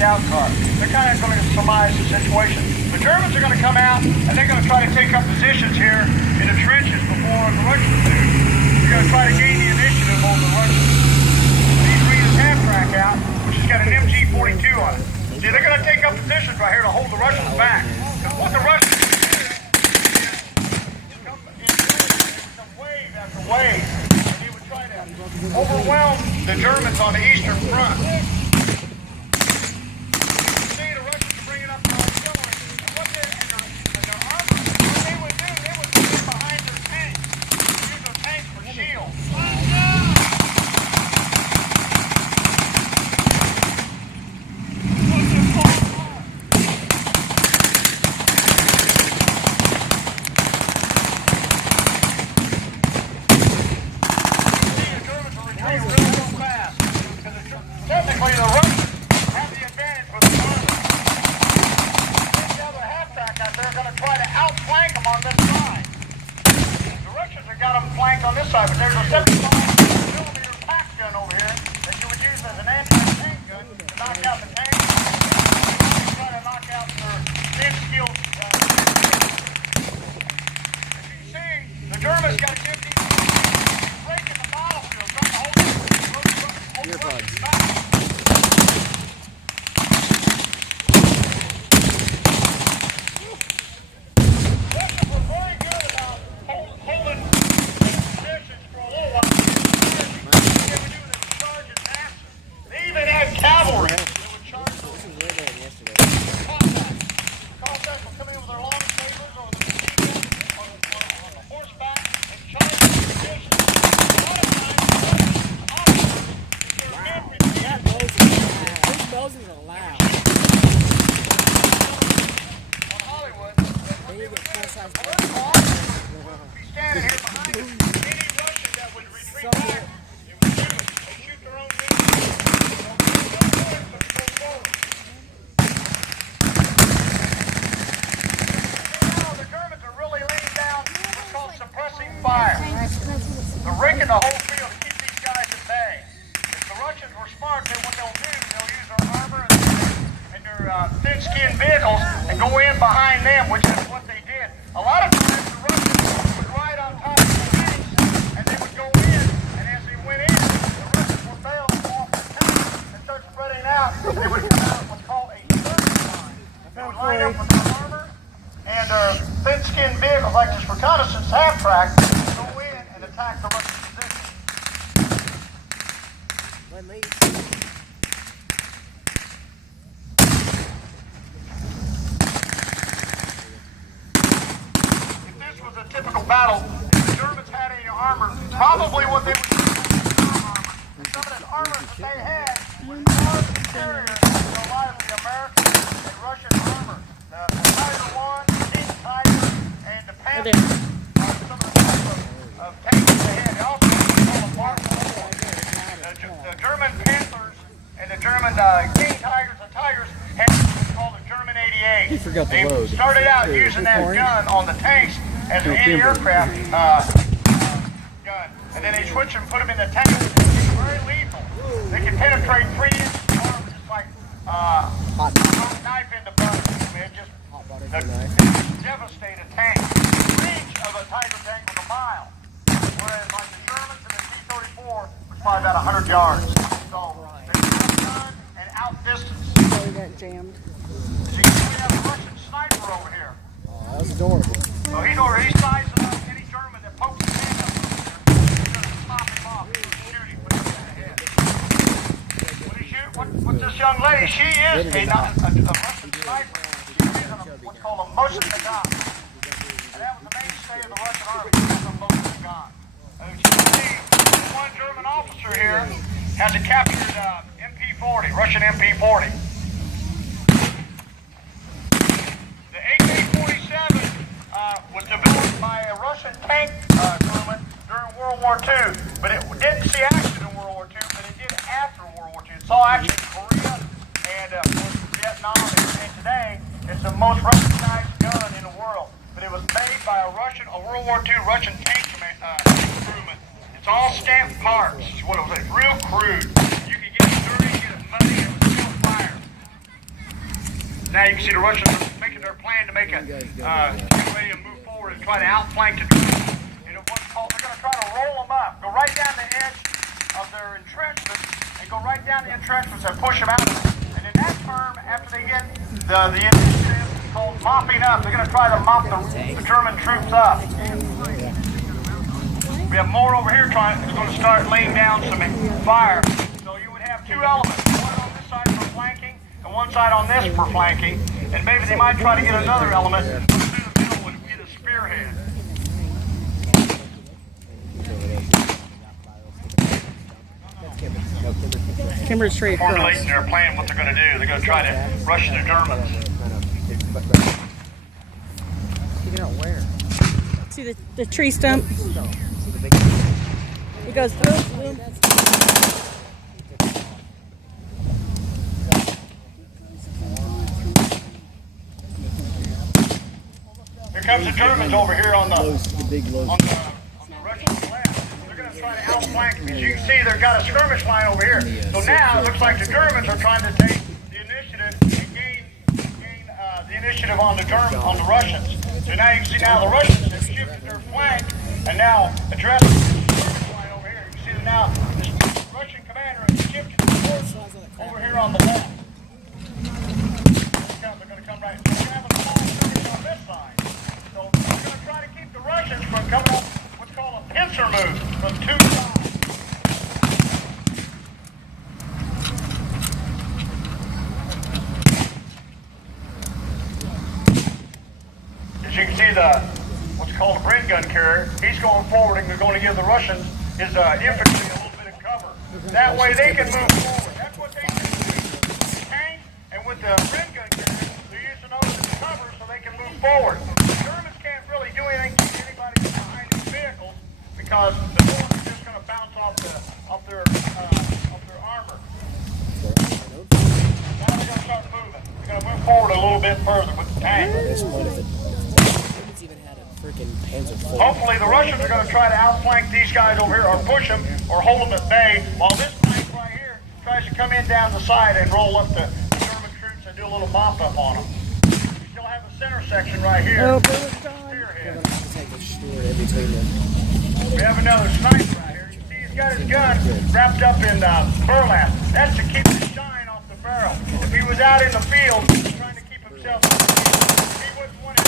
scout car. They're kind of going to surmise the situation. The Germans are going to come out, and they're going to try to take up positions here in the trenches before the Russians do. They're going to try to gain the initiative over the Russians. These read a half-track out, which has got an MG-42 on it. See, they're going to take up positions right here to hold the Russians back. Because what the Russians do is come in some wave after wave, and they would try to overwhelm the Germans on the eastern front. See, the Russians are bringing up their artillery, and what their armor, what they would do, they would put it behind their tanks, use their tanks for shields. Technically, the Russians have the advantage with the armor. The other half-track out there are going to try to outflank them on this side. The Russians have got them flanked on this side, but there's a 75mm pack gun over here that you would use as an anti-tank gun to knock out the tank. Try to knock out their thin-skilled. As you can see, the Germans got to give these breaking the battlefield, trying to hold the Russians back. They're raking the whole field to keep these guys at bay. If the Russians were smart, then what they'll do is they'll use their armor and their thin-skinned vehicles and go in behind them, which is what they did. A lot of times the Russians would ride on top of the tanks and they would go in, and as they went in, the Russians would bail off the tanks and start spreading out. They would come out what's called a third line. They would line up with their armor and their thin-skinned vehicles like this reconnaissance half-track, go in and attack the Russian position. If this was a typical battle, if the Germans had any armor, probably what they would do is armor. And some of this armor that they had was far superior to a lot of the American and Russian armor. The Tiger 1, the King Tiger, and the Panther are some of the type of tanks they had. They also had a Mark IV. The German Panthers and the German King Tigers and Tigers had what's called a German 88. He forgot the they load. started out using that gun on the tanks as an anti-aircraft gun. And then they switched and put them in the tanks. It's very lethal. They can penetrate 3 inches of armor just like a knife in the butt. I mean, it just devastate a tank. The range of a Tiger tank was a mile. Whereas like the Germans and the T-34 was probably about 100 yards. So they gun and outdistance. So we got jammed. As you can see, we have a Russian sniper over here. Oh, that's adorable. So he's over here. He's sizing up any German that pokes his hand up over there. He's going to pop him off and shoot him with him in the head. What he shoot? What this young lady? She is a Russian sniper. She's what's called a motion to gun. And that was the mainstay of the Russian army. A motion to gun. As you can see, one German officer here has a captured MP-40, Russian MP-40. The AK-47 was developed by a Russian tank crewman during World War II, but it didn't see action in World War II, but it did after World War II. It saw action in Korea and Vietnam, and today it's the most recognized gun in the world. But it was made by a World War II Russian tank crewman. It's all stamped parts. What it was, real crude. You could get it dirty, get it muddy, and it would still fire. Now you can see the Russians are making their plan to make a get ready to move forward and try to outflank the Germans. And what's called, they're going to try to roll them up, go right down the edge of their entrenchments, and go right down the entrenchments and push them out. And in that term, after they get the initiative called mopping up, they're going to try to mop the German troops up. We have more over here going to start laying down some fire. So you would have two elements, one on this side for flanking and one side on this for flanking. And maybe they might try to get another element through the middle would be the spearhead. Timber straight across. Formulating their plan, what they're going to do. They're going to try to rush the Germans. Take it out where? See the tree stump? It goes boom, boom. Here comes the Germans over here on the Russian left. They're going to try to outflank them. As you can see, they've got a skirmish line over here. So now it looks like the Germans are trying to take the initiative and gain the initiative on the Russians. So now you can see now the Russians have shifted their flank and now addressing the skirmish line over here. You can see that now this Russian commander has shifted the force over here on the left. They're going to come right. So we're going to have a small skirmish on this side. So we're going to try to keep the Russians from coming up what's called a pincer move from two sides. As you can see, what's called a Bren gun carrier, he's going forward and they're going to give the Russians his infantry a little bit of cover. That way they can move forward. That's what they can do. Tank and with the Bren gun carrier, they're using those as cover so they can move forward. The Germans can't really do anything to anybody behind these vehicles because the bullets are just going to bounce off their armor. Now they're going to start moving. They're going to move forward a little bit further with the tank. Hopefully the Russians are going to try to outflank these guys over here or push them or hold them at bay while this flank right here tries to come in down the side and roll up the German troops and do a little mop up on them. We still have the center section right here. Spearhead. We have another sniper right here. You see he's got his gun wrapped up in burlap. That's to keep the shine off the barrel. If he was out in the field trying to keep himself in the field, he wouldn't want it.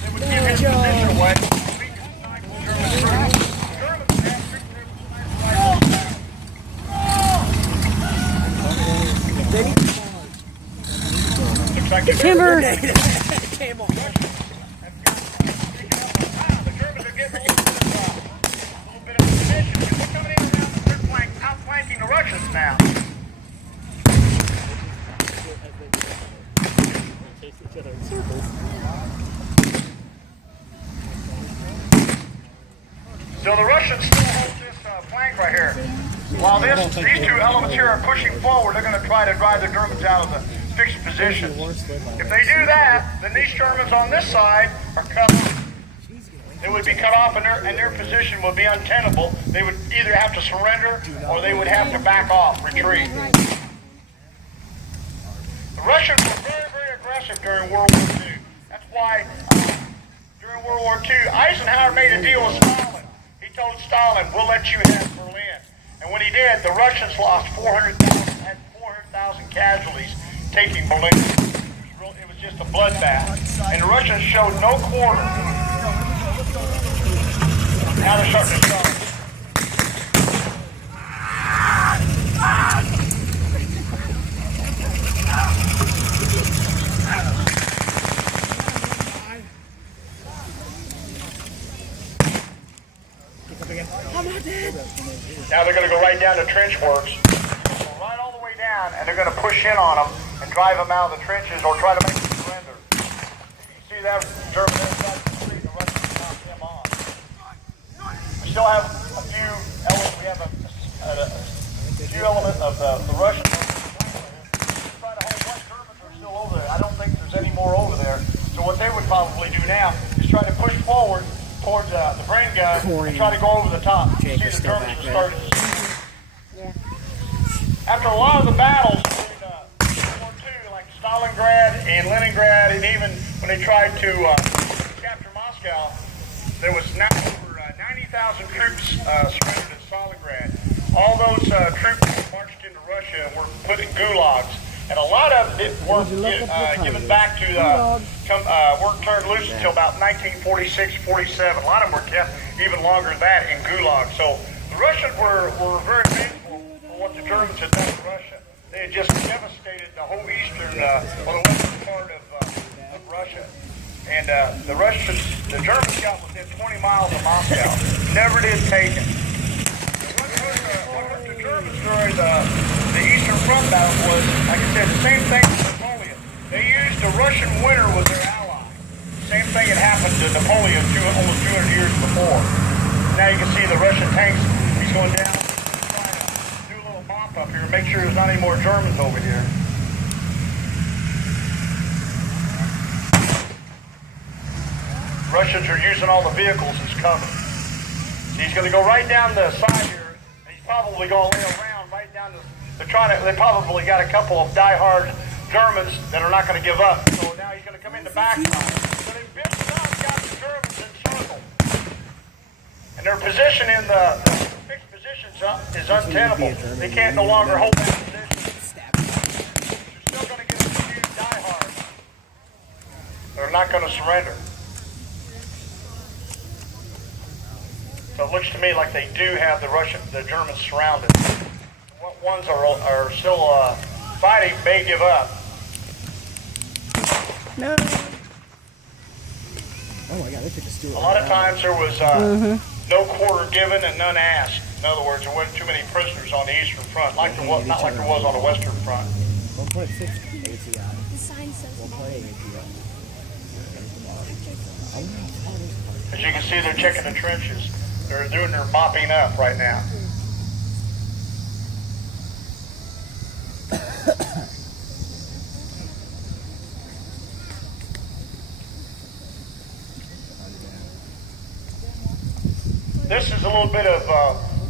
They would give his position away. Timber! The Germans are getting a little bit of position. They're coming in around the third flank, outflanking the Russians now. So the Russians still hold this flank right here. While these two elements here are pushing forward, they're going to try to drive the Germans out of the fixed positions. If they do that, then these Germans on this side are cut off. They would be cut off and their position would be untenable. They would either have to surrender or they would have to back off, retreat. The Russians were very, very aggressive during World War II. That's why during World War II, Eisenhower made a deal with Stalin. He told Stalin, we'll let you have Berlin. And when he did, the Russians lost 400,000 casualties taking Berlin. It was just a bloodbath. And the Russians showed no quarter. Now they're starting to show. Now they're going to go right down to trench works, right all the way down, and they're going to push in on them and drive them out of the trenches or try to make them surrender. You see that German inside the street, the Russians knock them off. We still have a few elements. We have a few elements of the Russians. Try to hold what Germans are still over there. I don't think there's any more over there. So what they would probably do now is try to push forward towards the Bren gun and try to go over the top. You see the Germans have started to see. After a lot of the battles between Stalingrad and Leningrad, and even when they tried to capture Moscow, there was now over 90,000 troops surrendered at Stalingrad. All those troops marched into Russia and were put in gulags, and a lot of it weren't given back to weren't turned loose until about 1946, 47. A lot of them were kept even longer than that in gulags. So the Russians were very faithful for what the Germans had done to Russia. They had just devastated the whole eastern or the western part of Russia. And the Germans got within 20 miles of Moscow. Never did take it. What hurt the Germans during the Eastern Front battle was, like I said, the same thing with Napoleon. They used the Russian winter with their ally. Same thing had happened to Napoleon almost 200 years before. Now you can see the Russian tanks. He's going down, trying to do a little mop up here, make sure there's not any more Germans over here. Russians are using all the vehicles as cover. He's going to go right down the side here. And he's probably going to lay around right down the. They probably got a couple of die-hard Germans that are not going to give up. So now he's going to come in the backside. So they built up, got the Germans encircled. And their position in the fixed positions is untenable. They can't no longer hold that position. They're still going to get a few die-hard. They're not going to surrender. So it looks to me like they do have the Germans surrounded. What ones are still fighting may give up. No. Oh my God, they took a steal. A lot of times there was no quarter given and none asked. In other words, there weren't too many prisoners on the Eastern Front, not like there was on the Western Front. 1.6 ATI. The sign says 1.8 ATI. As you can see, they're checking the trenches. They're doing their mopping up right now. This is a little bit of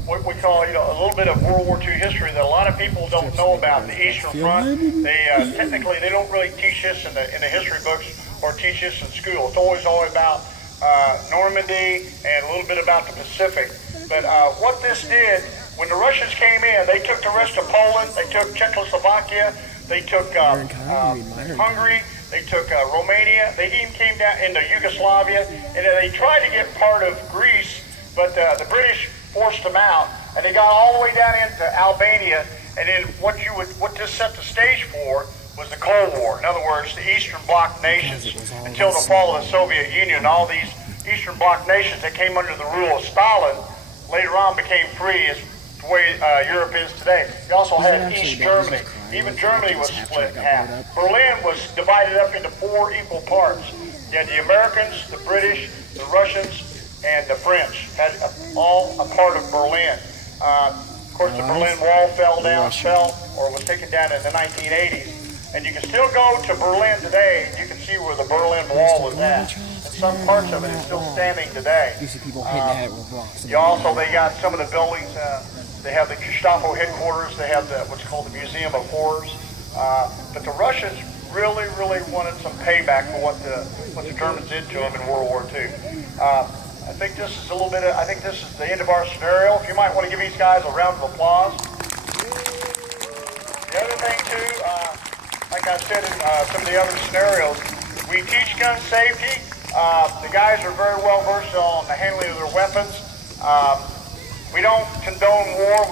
what we call, a little bit of World War II history that a lot of people don't know about. The Eastern Front. They technically they don't really teach this in the history books or teach this in school. It's always about Normandy and a little bit about the Pacific. But what this did, when the Russians came in, they took the rest of Poland, they took Czechoslovakia, they took Hungary, they took Romania, they even came down into Yugoslavia, and then they tried to get part of Greece, but the British forced them out, and they got all the way down into Albania, and then what this set the stage for was the Cold War. In other words, the Eastern Bloc nations, until the fall of the Soviet Union, all these Eastern Bloc nations that came under the rule of Stalin later on became free, as the way Europe is today. You also had East Germany. Even Germany was split in half. Berlin was divided up into 4 equal parts. You had the Americans, the British, the Russians, and the French had all a part of Berlin. Of course, the Berlin Wall fell or was taken down in the 1980s. And you can still go to Berlin today, and you can see where the Berlin Wall was at. And some parts of it is still standing today. You see people hitting at it with rocks. They got some of the buildings. They have the Gestapo headquarters. They have what's called the Museum of Horrors. But the Russians really wanted some payback for what the Germans did to them in World War II. I think this is the end of our scenario. If you might want to give these guys a round of applause. The other thing too, like I said in some of the other scenarios, we teach gun safety. The guys are very well versed on the handling of their weapons. We don't condone war.